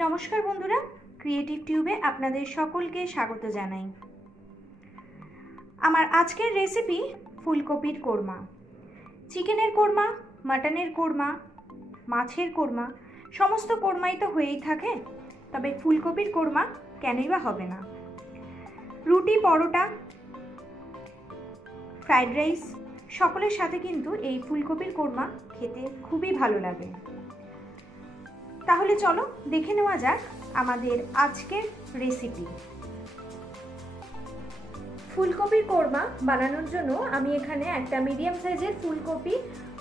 নমস্কার বন্ধুরা, ক্রিয়েটিভ টিউবে আপনাদের সকলকে স্বাগত জানাই। আমার আজকের রেসিপি ফুলকপির কোরমা। চিকেনের কোরমা, মাটনের কোরমা, মাছের কোরমা, সমস্ত কোরমাই তো হয়েই থাকে, তবে ফুলকপির কোরমা কেনই বা হবে না। রুটি, পরোটা, ফ্রাইড রাইস সকলের সাথে কিন্তু এই ফুলকপির কোরমা খেতে খুবই ভালো লাগে। তাহলে চলো দেখে নেওয়া যাক আমাদের আজকের রেসিপি। ফুলকপির কোরমা বানানোর জন্য আমি এখানে একটা মিডিয়াম সাইজের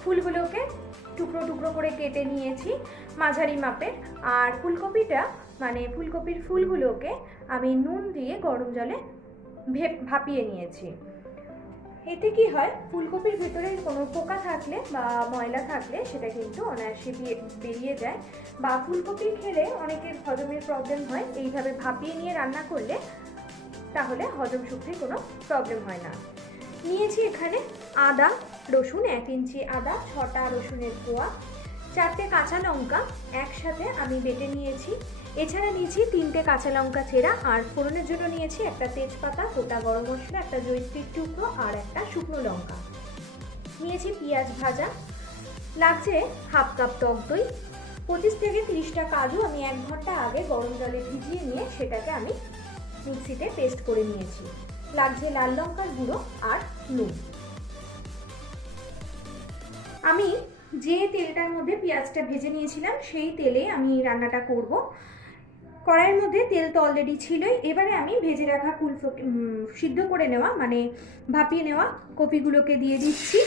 ফুলগুলোকে টুকরো টুকরো করে কেটে নিয়েছি মাঝারি মাপের। আর ফুলকপির ফুলগুলোকে আমি নুন দিয়ে গরম জলে ভাপিয়ে নিয়েছি। এতে কি হয়, ফুলকপির ভেতরে কোনো পোকা থাকলে বা ময়লা থাকলে সেটা কিন্তু অনায়াসে বেরিয়ে যায়, বা ফুলকপি খেলে অনেকের হজমের প্রবলেম হয়। এইভাবে ভাপিয়ে নিয়ে রান্না করলে তাহলে হজম শক্তির কোনো প্রবলেম হয় না। নিয়েছি এখানে আদা রসুন, 1 ইঞ্চি আদা, 6টা রসুনের কোয়া, 4টে কাঁচা লঙ্কা একসাথে আমি বেটে নিয়েছি। এছাড়া নিয়েছি 3টে কাঁচা লঙ্কা চেরা, আর ফোড়নের জন্য নিয়েছি একটা তেজপাতা, গোটা গরম মশলা, একটা জয়িত্রীর টুকরো আর একটা শুকনো লঙ্কা। নিয়েছি পেঁয়াজ ভাজা, লাগছে হাফ কাপ টক দই, 25 থেকে 30টা কাজু আমি 1 ঘন্টা আগে গরম জলে ভিজিয়ে নিয়ে সেটাকে আমি মিক্সিতে পেস্ট করে নিয়েছি। লাগছে লাল লঙ্কার গুঁড়ো আর নুন। আমি যে তেলটার মধ্যে পেঁয়াজটা ভেজে নিয়েছিলাম সেই তেলে আমি রান্নাটা করব। কড়াইয়ের মধ্যে তেল তো অলরেডি ছিলই। এবারে আমি ভেজে রাখা সিদ্ধ করে নেওয়া মানে ভাপিয়ে নেওয়া কপিগুলোকে দিয়ে দিচ্ছি,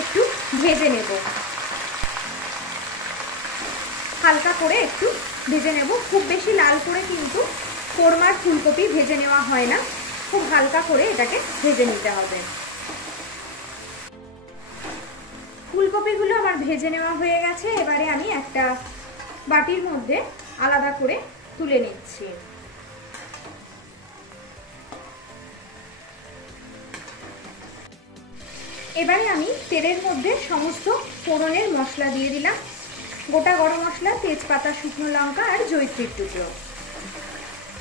একটু ভেজে নেব, হালকা করে একটু ভেজে নেব। খুব বেশি লাল করে কিন্তু কোরমার ফুলকপি ভেজে নেওয়া হয় না, খুব হালকা করে এটাকে ভেজে নিতে হবে। ফুলকপিগুলো আমার ভেজে নেওয়া হয়ে গেছে। এবারে আমি একটা বাটির মধ্যে আলাদা করে তুলে নিচ্ছি। এবারে আমি তেলের মধ্যে সমস্ত ফোড়নের মশলা দিয়ে দিলাম, গোটা গরম মশলা, তেজপাতা, শুকনো লঙ্কা আর জয়িত্রীর টুকরো।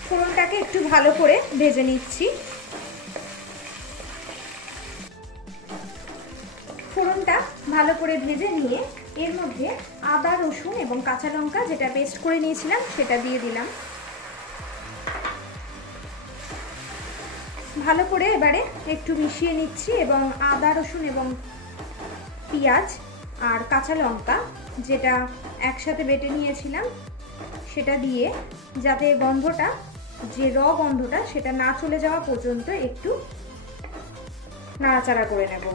ফোড়নটাকে একটু ভালো করে ভেজে নিচ্ছি। ফোড়নটা ভালো করে ভেজে নিয়ে এর মধ্যে আদা রসুন এবং কাঁচা লঙ্কা যেটা পেস্ট করে নিয়েছিলাম সেটা দিয়ে দিলাম। ভালো করে এবারে একটু মিশিয়ে নিচ্ছি এবং আদা রসুন এবং পেঁয়াজ আর কাঁচা লঙ্কা যেটা একসাথে বেটে নিয়েছিলাম সেটা দিয়ে, যাতে গন্ধটা, যে গন্ধটা সেটা না চলে যাওয়া পর্যন্ত একটু নাড়াচাড়া করে নেব।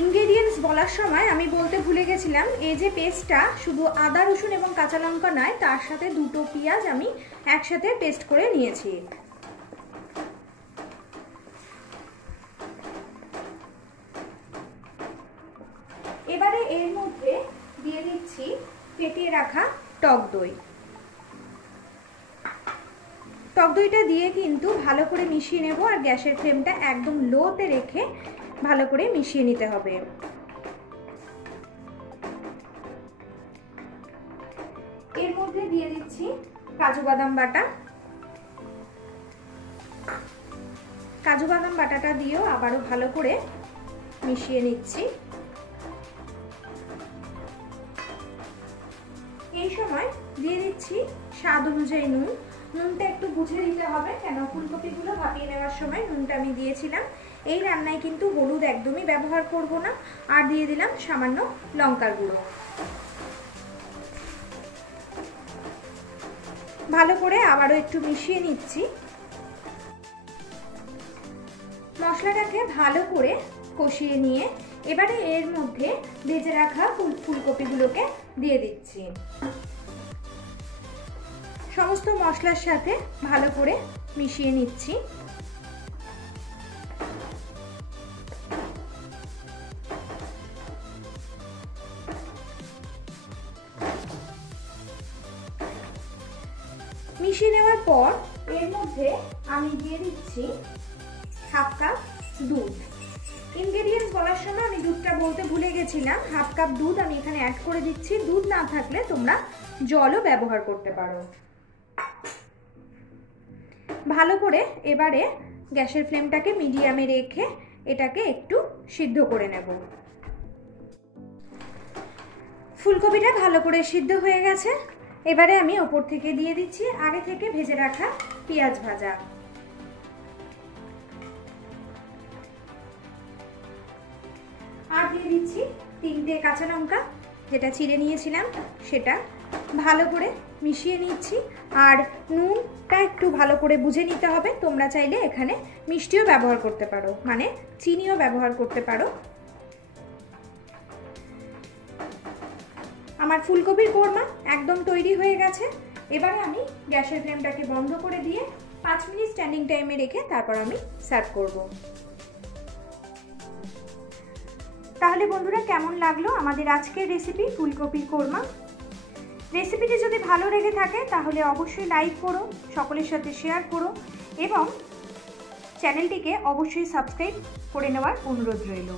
ইনগ্রেডিয়েন্টস বলার সময় আমি বলতে ভুলে গেছিলাম, এই যে পেস্টটা শুধু আদা রসুন এবং কাঁচা লঙ্কা নয়, তার সাথে 2টো পেঁয়াজ আমি একসাথে পেস্ট করে নিয়েছি। এবারে এর মধ্যে দিয়ে দিচ্ছি ফেটিয়ে রাখা টক দই। টক দইটা দিয়ে কিন্তু ভালো করে মিশিয়ে নেব, আর গ্যাসের ফ্লেমটা একদম লোতে রেখে ভালো করে মিশিয়ে নিতে হবে। এর মধ্যে দিয়ে দিচ্ছি কাজু বাদাম বাটা। কাজু বাদাম বাটাটা দিয়েও আবারও ভালো করে মিশিয়ে নিচ্ছি। এই সময় দিয়ে দিচ্ছি স্বাদ অনুযায়ী নুন। নুনটা একটু বুঝে দিতে হবে, কেন ফুলকপিগুলো ভাপিয়ে নেওয়ার সময় নুনটা আমি দিয়েছিলাম। এই রান্নায় কিন্তু হলুদ একদমই ব্যবহার করব না। আর দিয়ে দিলাম সামান্য লঙ্কার গুঁড়ো। ভালো করে আবারও একটু মিশিয়ে নিচ্ছি। মশলাটাকে ভালো করে কষিয়ে নিয়ে এবারে এর মধ্যে ভেজে রাখা ফুলকপিগুলোকে দিয়ে দিচ্ছি। সমস্ত মশলার সাথে ভালো করে মিশিয়ে নিচ্ছি। মিশিয়ে নেওয়ার পর এর মধ্যে আমি দিয়ে দিচ্ছি হাফ কাপ দুধ। ইনগ্রেডিয়েন্টস বলার সময় আমি দুধটা বলতে ভুলে গেছিলাম। 1/2 কাপ দুধ আমি এখানে অ্যাড করে দিচ্ছি। দুধ না থাকলে তোমরা জলও ব্যবহার করতে পারো। ভালো করে এবারে গ্যাসের ফ্লেমটাকে মিডিয়ামে রেখে এটাকে একটু সিদ্ধ করে নেব। ফুলকপিটা ভালো করে সিদ্ধ হয়ে গেছে। এবারে আমি ওপর থেকে দিয়ে দিচ্ছি আগে থেকে ভেজে রাখা পেঁয়াজ ভাজা। আর দিয়ে দিচ্ছি 3টে কাঁচা লঙ্কা যেটা চিড়ে নিয়েছিলাম সেটা। ভালো করে মিশিয়ে নিচ্ছি। আর নুনটা একটু ভালো করে বুঝে নিতে হবে। তোমরা চাইলে এখানে মিষ্টিও ব্যবহার করতে পারো, মানে চিনিও ব্যবহার করতে পারো। আমার ফুলকপির কোরমা একদম তৈরি হয়ে গেছে। এবারে আমি গ্যাসের ফ্লেমটাকে বন্ধ করে দিয়ে 5 মিনিট স্ট্যান্ডিং টাইমে রেখে তারপর আমি সার্ভ করব। তাহলে বন্ধুরা, কেমন লাগলো আমাদের আজকের রেসিপি ফুলকপির কোরমা? রেসিপিটি যদি ভালো লেগে থাকে তাহলে অবশ্যই লাইক করো, সকলের সাথে শেয়ার করো এবং চ্যানেলটিকে অবশ্যই সাবস্ক্রাইব করে নেওয়ার অনুরোধ রইল।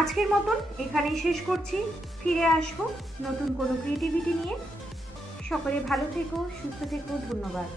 আজকের মতন এখানেই শেষ করছি। ফিরে আসবো নতুন কোনো ক্রিয়েটিভিটি নিয়ে। সকলে ভালো থেকো, সুস্থ থেকো। ধন্যবাদ।